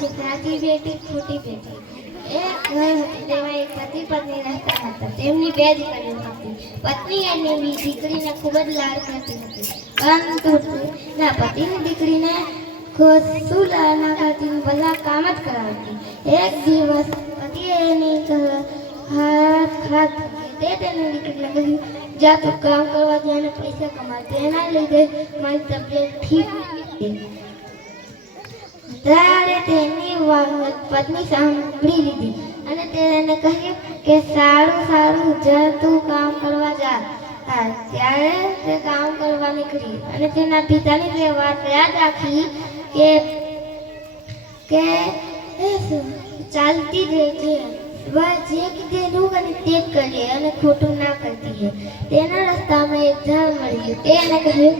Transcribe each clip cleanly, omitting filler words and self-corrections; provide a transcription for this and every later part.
છે સાચી બેટી ખોટી બેટી। એક ઘર હતું તેમાં એક પતિ પત્ની રહેતા હતા। તેમની બે દીકરીઓ હતી। પત્ની એની દીકરીને ખૂબ જ લાડ કરતી હતી, પરંતુ તેના પતિની દીકરીને કશું લાડ ના કરતી, બધા કામ જ કરાવતી। એક દિવસ પતિએ એની હાથ તે તેની દીકરીને કહ્યું, જા તું કામ કરવા જા અને પૈસા કમા, તેના લીધે મારી તબિયત ઠીક થઈ। ત્યારે તેની પત્ની સાંભળી લીધી અને તેને કહ્યું કે સારું સારું, જા તું કામ કરવા જા। ત્યારે તે કામ કરવા નીકળી અને તેના પિતાની તે વાત યાદ રાખી કે કે ચાલતી રહેજે, જે કીધેલું અને તે જ કરીએ અને ખોટું ના કરતી હે। તેના રસ્તામાં એક ઝાડ મળ્યું। તેને કહ્યું,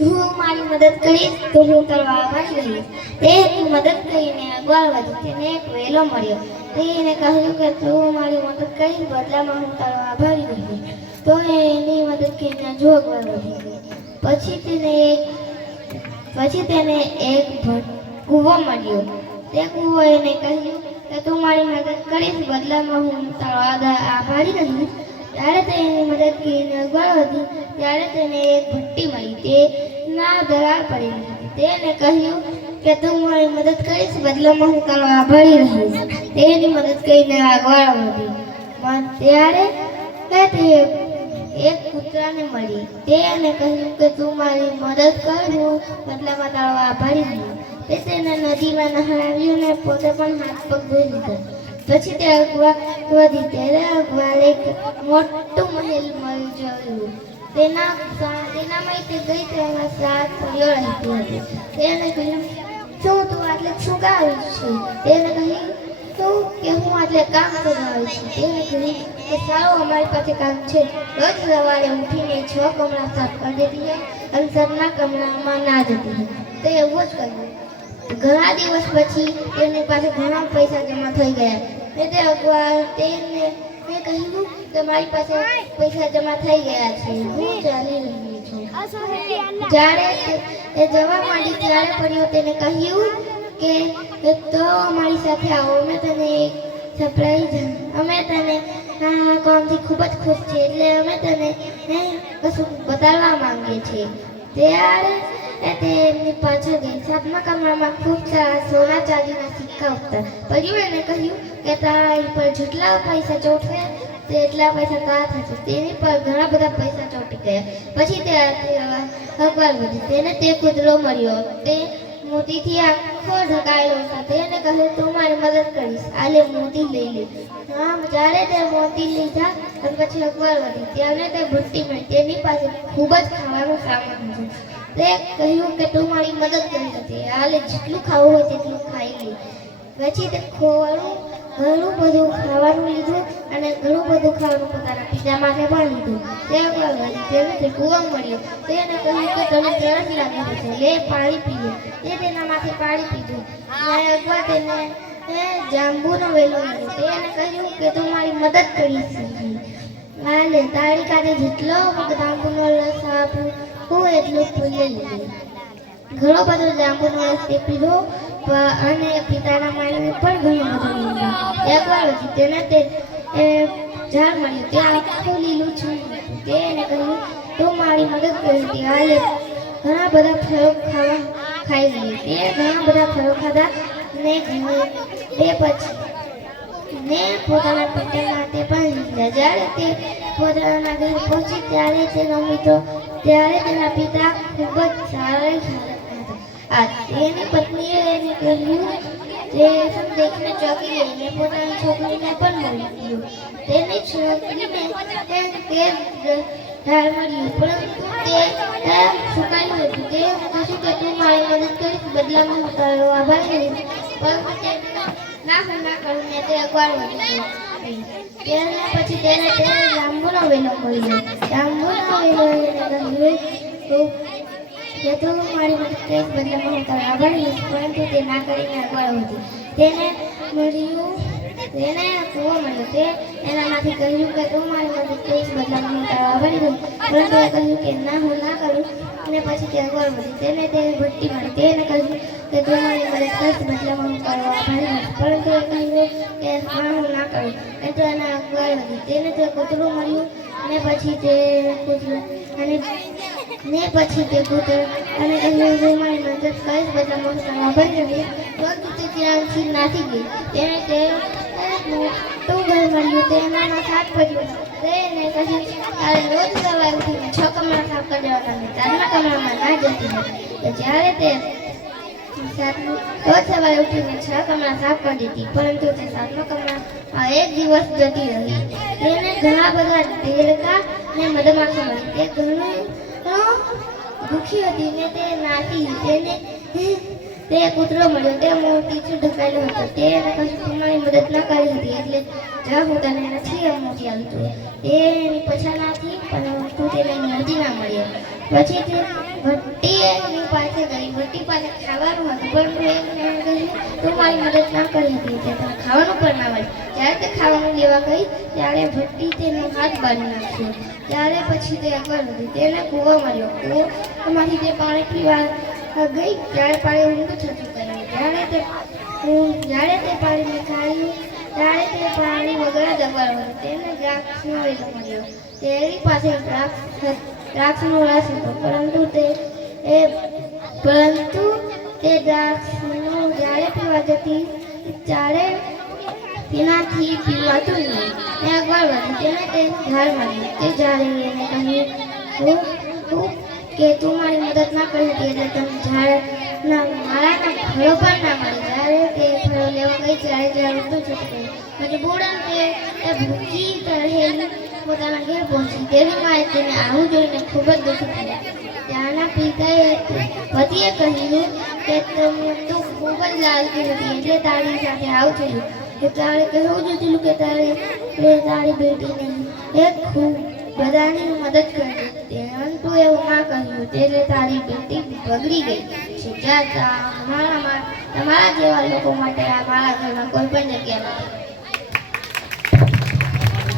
હું મારી મદદ કરીશ તો હું કરવા આભારી રહીશ। તેની મદદ કરીને આગળ વધી તેને એક વેલો મળ્યો। તેને કહ્યું કે તું મારી મદદ કરીશ, બદલામાં હું તારો આભારી રહીશ। તો એની મદદ કરીને જો આગળ વધી ગઈ। પછી તેને એક કૂવો મળ્યો। તે કૂવો એને કહ્યું કે તું મારી મદદ કરીશ, બદલામાં હું તારો આભારી રહીશ। ત્યારે તેની મદદ કરીને આગળ વધી ત્યારે તેને એક ભઠ્ઠી મળી। તેના દરાર પડી હતી। તેને કહ્યું કે તું મારી મદદ કરીશ, બદલામાં હું તારો આભારી રહીશ। તેની મદદ કરીને આગળ વધી ત્યારે તે એક કૂતરાને મળી। તેને કહ્યું કે તું મારી મદદ કર, હું બદલામાં તારો આભારી રહીશ। તે તેને નદીમાં નહાવ્યું અને પોતે પણ હાથ પગ ધોઈ લીધા। પછી તે આગળ વધી ત્યારે આગળ એક મોટું મહેલ મળી જોયું। તેનામાં તે ગઈ તેમાં 7 સ્ત્રીઓ રહેતી હતી। તેને કહ્યું, શું તું આટલે શું ગાવી છું? તેને કહ્યું તું કે હું આટલે કામ કરવા આવી છું। તેને કહ્યું કે સારું, અમારી પાસે કામ છે। રોજ સવારે ઉઠીને 6 કમરા સાફ કરી દેતી છે અને 7ના કમરામાં ના જતી છે। તે એવું જ કર્યું। ઘણા દિવસ પછી તેની પાસે ઘણા પૈસા જમા થઈ ગયા। તેને કહ્યું કે મારી પાસે પૈસા જમા થઈ ગયા છે, હું ચાલી રહી છું। જ્યારે એ જવા માંડી ત્યારે પરીઓ તેને કહ્યું કે તો અમારી સાથે આવો, અમે તને એક સરપ્રાઈઝ, અમે તને કામથી ખૂબ જ ખુશ છીએ, એટલે અમે તને કશું બતાવવા માંગીએ છીએ। ત્યારે તે એમની પાછળ ગઈ। 7મા કમરામાં ખૂબ સારા સોના ચાંદીના સિક્કા હતા। પરીઓ એને કહ્યું કે તારા પર જેટલા પૈસા ચોટશે તેટલા પૈસા તારા થશે। તેની પર ઘણા બધા પૈસા ચોંટી ગયા। પછી તે આગળ વધી તેને તે કૂતરો મળ્યો। તે મોતીથી આખો ઢકાયેલો હતો। તેને કહ્યું, તું મારી મદદ કરીશ, આ લે મોતી લઈ લે। જ્યારે તે મોતી લીધા અને પછી આગળ વધી ત્યારે તે ભઠ્ઠી મળી। તેની પાસે ખૂબ જ ખાવાનું સામાન હતું। તે કહ્યું કે તું મારી મદદ કરી હતી, આ લે જેટલું ખાવું હોય તેટલું ખાઈ લે। પછી તે ઘણું બધું ખાવાનું લીધું અને ઘણું બધું ખાવાનું પોતાના પિતા માટે પણ લીધું। તે આગળ વધી તેને તે કૂવો મળ્યો। તેને કહ્યું કે તને તરસ લાગી હશે, લે પાણી પીએ। તે તેના માથે પાણી પીધું। ત્યારે આગળ તેને જાંબુનો વેલો મળ્યો। તેને કહ્યું કે તું મારી મદદ કરીશ, આ લે તારી કાતે જેટલો જાંબુનો રસ આપું હું એટલું લઈ લીધું। ઘણો બધો જાંબુનો રસ તે પીધો અને પિતાના માળીને પણ ઘણો બધો લીધો। એકવાર વધી તેને તે ઝાડ મળ્યું। તે આખું લીલું છમ હતું। તેને કહ્યું, તું મારી મદદ કરી હતી, આ લે ઘણા બધા ફળો ખાઈ લઈએ। તે ઘણા બધા ફળો ખાધા ને પોતાના પિતા માટે પણ લીધા। જ્યારે તે પોતાના ઘરે પહોંચી ત્યારે તેનો મિત્રો ત્યારે તેના પિતા ખૂબ જ સારી હાલતમાં હતા। તેની પત્નીએ એને કહ્યું, તે દેખીને ચોંકી ગઈ અને પોતાની છોકરીને પણ મળી ગયું। તેની છોકરીને તે ઢાળ મળ્યું, પરંતુ તે સુકાયું હતું। તે કહ્યું કે તું મારી મદદ કરીશ, બદલામાં હું તારો આભારી રહીશ, પરંતુ તે ના કરીને તે આગળ વધી ગઈ। ત્યાર પછી તેને જાંબુનો વેલો મળ્યો। જાંબુનો વેલો એને કહ્યું કે તું મારી મદદ કરીશ, બદલામાં હું તારો આભારી રહીશ, પરંતુ તે ના કરીને આગળ વધી। તેને મળ્યું તેને કૂવો મળ્યો. તે એનામાંથી કહ્યું કે તું મારી મદદ કરીશ, બદલામાં હું તારો આભારી રહું. પરંતુ એ કહ્યું કે ના, હું ના કરું. અને પછી તે આગળ વધી. તેને તે ભટ્ટી મળી. તેને કહ્યું કે તું મારી મદદ કરીશ, બદલામાં હું તારો આભારી રહું. પરંતુ એ કહ્યું કે હા, હું ના કરું. એટલે એને આગળ વધી. તેને તે કૂતરું મળ્યું. અને પછી તે કૂતરું અને પછી તે કૂતરું અને કહ્યું હું મારી મદદ કરીશ, બદલામાં હું તારો આભારી રહું. પરંતુ તે ત્યાંથી નાસી ગઈ. તેને તે મોટું ઘર મળ્યું. તેનામાં સાપ પડ્યો. તેને કહ્યું તારે રોજ સવારે ઉઠીને 6 કમરા સાફ કરી દેવાના, 7મા કમરામાં ના જતી હતી. તો જ્યારે તે રોજ સવારે ઉઠીને 6 કમરા સાફ કરી દીધી, પરંતુ તે 7મા કમરામાં એક દિવસ જતી રહી. તેને ઘણા બધા દેડકા ને મધમાખી મળી. તે ઘણું દુઃખી હતી ને તે નાસી. તેને તે કૂતરો મળ્યો. તે મોતીથી ઢકાયેલો હતો. તેને કહ્યું તું મારી મદદ ના કરી હતી, એટલે જા હું તને નથી મોતી આવતું. એની પછાણાથી પરંતુ તેને મોતી ના મળ્યો. પછી તે ભટ્ટીની પાસે ગઈ. ભટ્ટી પાસે ખાવાનું હતું, પરંતુ એને કહ્યું તું મારી મદદ ના કરી હતી, એટલે તને ખાવાનું પણ ના મળ્યું. જ્યારે તે ખાવાનું લેવા ગઈ ત્યારે ભટ્ટી તેનો હાથ બાંધી નાખ્યો. ત્યારે પછી તે આગળ વધી. તેને કૂવો મળ્યો. કૂવામાંથી તે પાણી પીવા ગઈ ત્યારે પાણી ઊંડું થતું ગયું. જ્યારે તે પાણી ખાયું ત્યારે તે પાણી વગર જ આગળ વધી. તેને દ્રાક્ષનો વેલો મળ્યો. તેની પાસે દ્રાક્ષનો રસ હતો, પરંતુ તે દ્રાક્ષનો જ્યારે પીવા જતી ત્યારે તેનાથી પીવાતું નહીં. તે આગળ વધી. તેને તે ઝાડ મળ્યું. તે ઝાડે એને કહ્યું કે તું મારી મદદ ના કરી હતી, એટલે તમે ઝાડના મારાના ફળો પણ ના મળે. જ્યારે તે ફળો લેવા ગઈ ત્યારે ઝાડ ઊંધું જતું ગયું. પછી બુડાન તે ભૂખી રહેલી પોતાના ઘેર પહોંચી. તેની માએ તેને આવું જોઈને ખૂબ જ દુઃખી થયા. ત્યાંના પતિએ કહ્યું કે તું ખૂબ જ લાલતી હતી, એટલે તારી સાથે આવું થયું. તારે કહેવું જોઈતું કે તારી બેટીને ખૂબ બધાની મદદ કરી, પરંતુ એવું ના કહ્યું, એટલે તારી બેટી બગડી ગઈ છે. તમારા જેવા લોકો માટે આ મારા ઘરમાં કોઈ પણ જગ્યા નથી.